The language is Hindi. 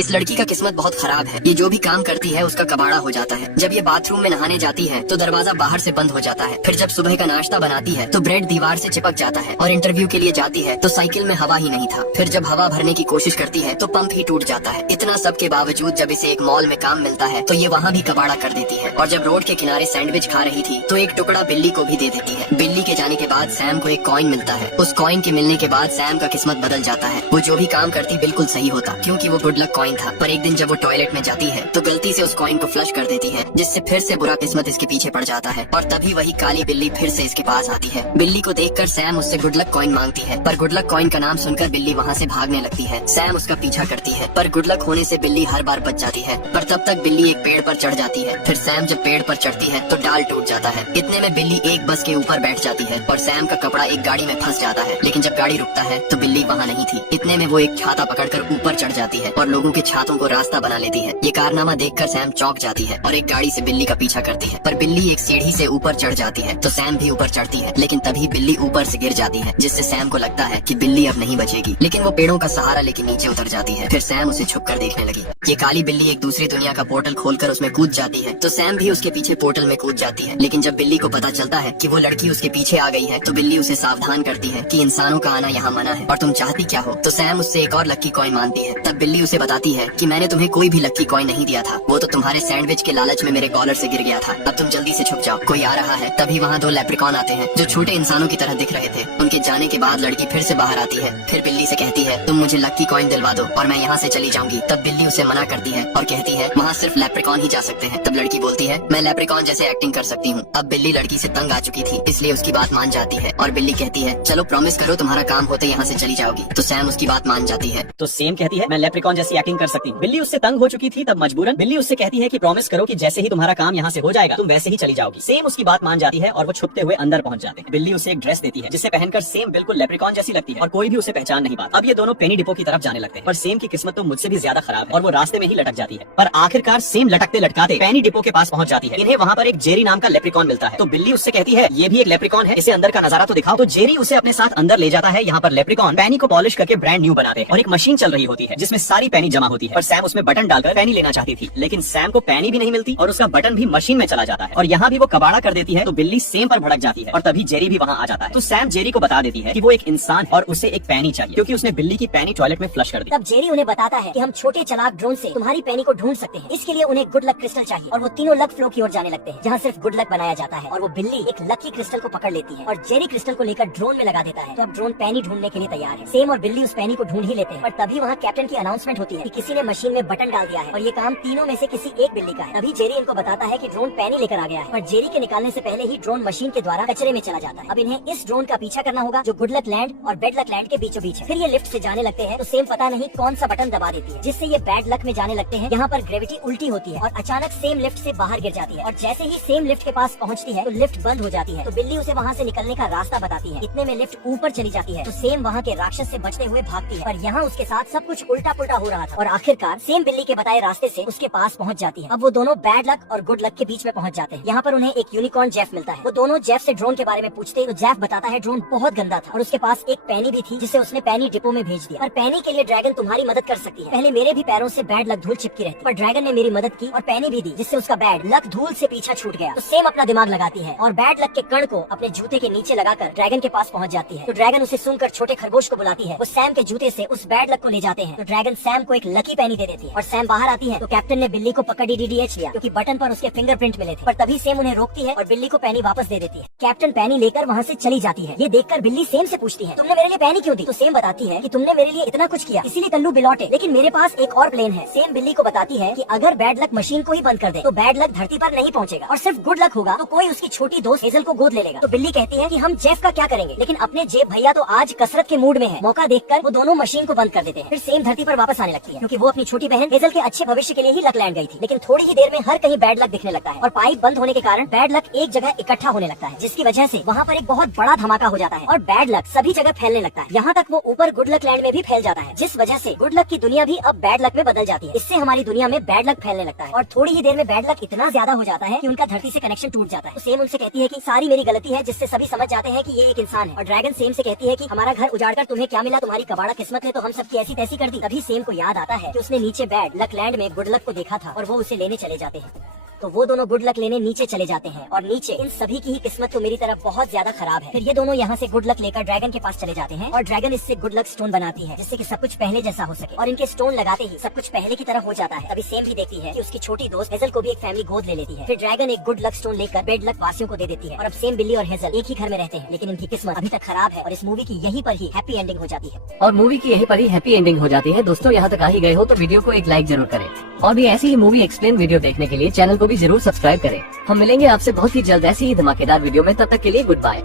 इस लड़की का किस्मत बहुत खराब है। ये जो भी काम करती है उसका कबाड़ा हो जाता है। जब ये बाथरूम में नहाने जाती है तो दरवाजा बाहर से बंद हो जाता है। फिर जब सुबह का नाश्ता बनाती है तो ब्रेड दीवार से चिपक जाता है। और इंटरव्यू के लिए जाती है तो साइकिल में हवा ही नहीं था। फिर जब हवा भरने की कोशिश करती है तो पंप ही टूट जाता है। इतना सब के बावजूद जब इसे एक मॉल में काम मिलता है तो ये वहाँ भी कबाड़ा कर देती है। और जब रोड के किनारे सैंडविच खा रही थी तो एक टुकड़ा बिल्ली को भी दे देती है। बिल्ली के जाने के बाद सैम को एक कॉइन मिलता है। उस कॉइन के मिलने के बाद सैम का किस्मत बदल जाता है। वो जो भी काम करती बिल्कुल सही होता, क्योंकि वो गुड लक कॉइन था। पर एक दिन जब वो टॉयलेट में जाती है तो गलती से उस कॉइन को फ्लश कर देती है, जिससे फिर से बुरा किस्मत इसके पीछे पड़ जाता है। और तभी वही काली बिल्ली फिर से इसके पास आती है। बिल्ली को देखकर सैम उससे गुड लक कॉइन मांगती है, पर गुड लक कॉइन का नाम सुनकर बिल्ली वहाँ से भागने लगती है। सैम उसका पीछा करती है, पर गुड लक होने से बिल्ली हर बार बच जाती है। पर तब तक बिल्ली एक पेड़ पर चढ़ जाती है। फिर सैम जब पेड़ पर चढ़ती है तो डाल टूट जाता है। इतने में बिल्ली एक बस के ऊपर बैठ जाती है और सैम का कपड़ा एक गाड़ी में फंस जाता है। लेकिन जब गाड़ी रुकता है तो बिल्ली वहाँ नहीं थी। इतने में वो एक छाता पकड़कर ऊपर चढ़ जाती है और लोगों के छातों को रास्ता बना लेती है। ये कारनामा देखकर सैम चौंक जाती है और एक गाड़ी से बिल्ली का पीछा करती है। पर बिल्ली एक सीढ़ी से ऊपर चढ़ जाती है तो सैम भी ऊपर चढ़ती है। लेकिन तभी बिल्ली ऊपर से गिर जाती है, जिससे सैम को लगता है कि बिल्ली अब नहीं बचेगी। लेकिन वो पेड़ों का सहारा लेके नीचे उतर जाती है। फिर सैम उसे छुपकर देखने लगी। ये काली बिल्ली एक दूसरी दुनिया का पोर्टल खोलकर उसमें कूद जाती है तो सैम भी उसके पीछे पोर्टल में कूद जाती है। लेकिन जब बिल्ली को पता चलता है कि वो लड़की उसके पीछे आ गई है तो बिल्ली उसे सावधान करती है कि इंसानों का आना यहाँ मना है और तुम चाहती क्या हो। तो सैम उससे एक और लक्की कॉइन मांगती है। तब बिल्ली उसे बताती है कि मैंने तुम्हें कोई भी लक्की कॉइन नहीं दिया था, वो तो तुम्हारे सैंडविच के लालच में मेरे कॉलर से गिर गया था। अब तुम जल्दी से छुप जाओ, कोई आ रहा है। तभी वहाँ दो लेप्रिकॉन आते हैं जो छोटे इंसानों की तरह दिख रहे थे। उनके जाने के बाद लड़की फिर से बाहर आती है। फिर बिल्ली से कहती है तुम मुझे लक्की कॉइन दिलवा दो और मैं यहाँ से चली जाऊंगी। तब बिल्ली उसे मना करती है और कहती है वहाँ सिर्फ लेप्रिकॉन ही जा सकते हैं। तब लड़की बोलती है मैं लेप्रिकॉन जैसे एक्टिंग कर सकती हूँ। अब बिल्ली लड़की से तंग आ चुकी थी, इसलिए उसकी बात मान जाती है और बिल्ली कहती है चलो प्रॉमिस करो तुम्हारा काम होते यहाँ से चली जाओगी। तो सैम उसकी बात मान जाती है। तो सेम कहती है मैं लेप्रिकॉन जैसी एक्टिंग कर सकती हूँ। बिल्ली उससे तंग हो चुकी थी, तब मजबूरन बिल्ली उससे कहती है कि प्रॉमिस करो कि जैसे ही तुम्हारा काम यहाँ से हो जाएगा तुम वैसे ही चली जाओगी। सेम उसकी बात मान जाती है और वो छुपते हुए अंदर पहुंच जाते हैं। बिल्ली उसे एक ड्रेस देती है जिसे पहनकर सेम बिल्कुल लेप्रिकॉन जैसी लगती है और कोई भी उसे पहचान नहीं पाता। अब ये दोनों पेनी डिपो की तरफ जाने लगते हैं, पर सेम की किस्मत तो मुझसे भी ज्यादा खराब है और वो रास्ते में ही लटक जाती है। पर आखिरकार सेम लटकते लटकाते पेनी डिपो के पास पहुंच जाती है। इन्हें वहाँ पर एक जेरी नाम का लेप्रिकॉन मिलता है। तो बिल्ली उससे कहती है ये भी एक लेप्रिकॉन है, इसे अंदर का नजारा तो दिखाओ। तो जेरी उसे अपने साथ अंदर ले जाता है। यहाँ पर लेप्रिकॉन पेनी को पॉलिश करके ब्रांड न्यू बनाते हैं और एक मशीन चल रही होती है जिसमें सारी पेनी जमा होती है। और सैम उसमें बटन डालकर पेनी लेना चाहती थी, लेकिन सैम को पेनी भी नहीं मिलती और उसका बटन भी मशीन में चला जाता है और यहाँ भी वो कबाड़ा कर देती है। तो बिल्ली सेम पर भड़क जाती है और तभी जेरी भी वहाँ आ जाता है। तो सैम जेरी को बता देती है कि वो एक इंसान और उसे एक पेनी चाहिए, क्योंकि उसने बिल्ली की पेनी टॉयलेट में फ्लश कर दी। तब जेरी उन्हें बताता है कि हम छोटे चलाक ड्रोन से तुम्हारी पेनी को ढूंढ सकते हैं। इसके लिए उन्हें गुड लक क्रिस्टल चाहिए और वो तीनों लक फ्लो की ओर जाने लगते हैं जहाँ सिर्फ गुड लक बनाया जाता है। और वो बिल्ली एक लकी क्रिस्टल को पकड़ लेती है और जेरी क्रिस्टल को लेकर ड्रोन में लगा देता है। तो अब ड्रोन पेनी ढूंढने के लिए तैयार है। सेम और बिल्ली उस पेनी को ढूंढ ही लेते हैं। पर तभी वहाँ कैप्टन की अनाउंसमेंट होती है कि किसी ने मशीन में बटन डाल दिया है और ये काम तीनों में से किसी एक बिल्ली का है। तभी जेरी इनको बताता है कि ड्रोन पेनी लेकर आ गया है, पर जेरी के निकालने से पहले ही ड्रोन मशीन के द्वारा कचरे में चला जाता है। अब इन्हें इस ड्रोन का पीछा करना होगा जो गुड लक लैंड और बैड लक लैंड के बीचों बीच है। फिर ये लिफ्ट से जाने लगते हैं तो सेम पता नहीं कौन सा बटन दबा देती है जिससे ये बैड लक में जाने लगते हैं। यहाँ पर ग्रेविटी उल्टी होती है और अचानक सेम लिफ्ट से बाहर गिर जाती है और जैसे ही सेम लिफ्ट के पास पहुँचती है तो लिफ्ट बंद हो जाती है। तो बिल्ली उसे वहाँ से निकलने का रास्ता बताती है। इतने में लिफ्ट ऊपर चली जाती है तो सेम वहाँ के राक्षस से बचते हुए भागती है। पर यहाँ उसके साथ सब कुछ उल्टा पुल्टा हो रहा था और आखिरकार सेम बिल्ली के बताए रास्ते से उसके पास पहुँच जाती है। अब वो दोनों बैड लक और गुड लक के बीच में पहुँच जाते हैं। यहाँ पर उन्हें एक यूनिकॉर्न जेफ मिलता है। वो दोनों जेफ से ड्रोन के बारे में पूछते तो जेफ बताता है ड्रोन बहुत गंदा था और उसके पास एक पेनी भी थी जिसे उसने पेनी डिपो में भेज दिया। पर पेनी के लिए ड्रैगन तुम्हारी मदद कर सकती है। पहले मेरे भी पैरों से बैड लक धूल चिपकी रहती, पर ड्रैगन ने मेरी मदद की और पेनी भी दी जिससे उसका बैड लक धूल से पीछा छूट गया। तो सेम अपना दिमाग लगाती है और बैड लक के कण को अपने जूते के नीचे लगाकर ड्रैगन के पास पहुंच जाती है। तो ड्रैगन उसे सुनकर छोटे खरगोश को बुलाती है। वो सैम के जूते से उस बैड लक को ले जाते हैं। तो ड्रैगन सैम को एक लकी पेनी दे देती है और सैम बाहर आती है तो कैप्टन ने बिल्ली को पकड़ DDH लिया क्योंकि बटन पर उसके फिंगरप्रिंट मिले थे। पर तभी सेम उन्हें रोकती है और बिल्ली को पेनी वापस दे देती है। कैप्टन पेनी लेकर वहाँ से चली जाती है। ये देखकर बिल्ली सेम से पूछती है तुमने मेरे लिए पेनी क्यों दी? तो सेम बताती है कि तुमने मेरे लिए इतना कुछ किया इसीलिए कल्लू बिलौटे, लेकिन मेरे पास एक और प्लान है। सेम बिल्ली को बताती है कि अगर बैड लक मशीन को ही बंद कर दे तो बैड लक धरती पर नहीं पहुँचेगा और सिर्फ गुड लक होगा तो कोई उसकी छोटी दोस्त हेजल को गोद ले लेगा। तो बिल्ली कहती है कि हम जेफ का क्या करेंगे, लेकिन अपने जेब भैया तो आज कसरत के मूड में है। मौका देखकर वो दोनों मशीन को बंद कर देते हैं। फिर सेम धरती पर वापस आने लगती है क्योंकि वो अपनी छोटी बहन हेजल के अच्छे भविष्य के लिए ही लक लैंड गई थी। लेकिन थोड़ी ही देर में हर कहीं बैड लक दिखने लगता है और पाइप बंद होने के कारण बैड लक एक जगह इकट्ठा होने लगता है, जिसकी वजह से वहाँ पर एक बहुत बड़ा धमाका हो जाता है और बैड लक सभी जगह फैलने लगता है। यहाँ तक वो ऊपर गुड लक लैंड में भी फैल जाता है, जिस वजह से गुड लक की दुनिया भी अब बैड लक में बदल जाती है। इससे हमारी दुनिया में बैड लक फैलने लगता है और थोड़ी ही देर में बैड लक इतना ज्यादा हो जाता है कि उनका धरती से कनेक्शन टूट जाता है। तो सेम उनसे कहती है कि सारी मेरी गलती है, जिससे सभी समझ जाते हैं कि ये एक इंसान है। और ड्रैगन सेम से कहती है कि हमारा घर उजाड़कर तुम्हें क्या मिला, तुम्हारी कबाड़ा किस्मत ने तो हम सबकी ऐसी तैसी कर दी। तभी सेम को याद आता बताता है कि उसने नीचे बैड लक लैंड में गुड लक को देखा था और वो उसे लेने चले जाते हैं। तो वो दोनों गुड लक लेने नीचे चले जाते हैं और नीचे इन सभी की ही किस्मत तो मेरी तरफ बहुत ज्यादा खराब है। फिर ये दोनों यहाँ से गुड लक लेकर ड्रैगन के पास चले जाते हैं और ड्रैगन इससे गुड लक स्टोन बनाती है जिससे कि सब कुछ पहले जैसा हो सके। और इनके स्टोन लगाते ही सब कुछ पहले की तरह हो जाता है। तभी सेम भी देखती है कि उसकी छोटी दोस्त हेजल को भी एक फैमिली गोद ले लेती है। फिर ड्रैगन एक गुड लक स्टोन लेकर बेड लक वासियों को दे देती है और अब सेम बिल्ली और हेजल एक ही घर में रहते हैं, लेकिन इनकी किस्मत अभी तक खराब है और इस मूवी की यहीं पर ही हैप्पी एंडिंग हो जाती है। और मूवी की यहीं पर ही हैप्पी एंडिंग हो जाती है। दोस्तों यहाँ तक आ ही गए हो तो वीडियो को एक लाइक जरूर करें और भी ऐसी ही मूवी एक्सप्लेन वीडियो देखने के लिए चैनल को भी जरूर सब्सक्राइब करें। हम मिलेंगे आपसे बहुत ही जल्द ऐसी ही धमाकेदार वीडियो में, तब तक के लिए गुड बाय।